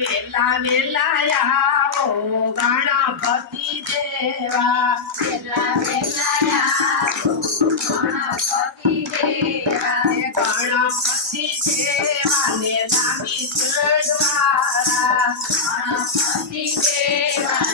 વેલા વેલા આવો ગણપતિ દેવા વેલા વેલા આવો ગણપતિ દેવા ગણપતિ દેવા ને નામી ચડવારા ગણપતિ દેવા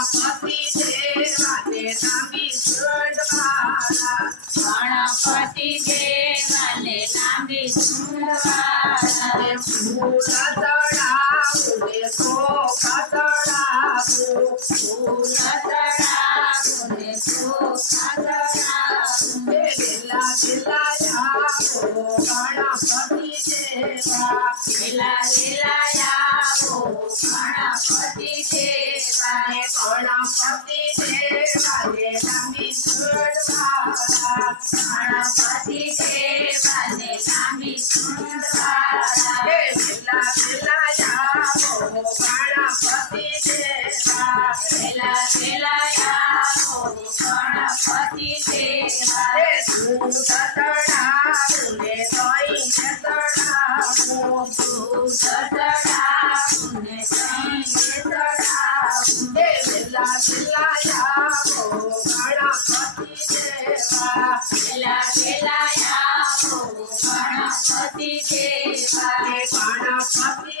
गणपति देवा देना मी सूट वाला गणपति देवा देना मी सूट वाला फूल तड़ाऊ देखो कतड़ाऊ फूल तड़ाऊ देखो कतड़ाऊ बेला बेला जाओ गणपति देवाले नामी सुंदरा गणपति देवाले नामी सुंदरा बिला बिला जाओ गणपति देवा बिला बिला जाओ गणपति देवा सुंदरा बतलाया वो गणपति देवा बेला बेलाया वो गणपति देवा गणपति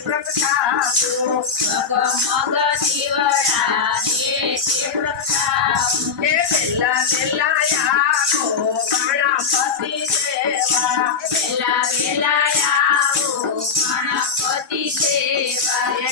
પ્રગટાવો મગ શિવરાને તે પ્રગટાવો હે પેલા પેલા આવો ગણપતિ દેવા પેલા પેલા આવો ગણપતિ દેવા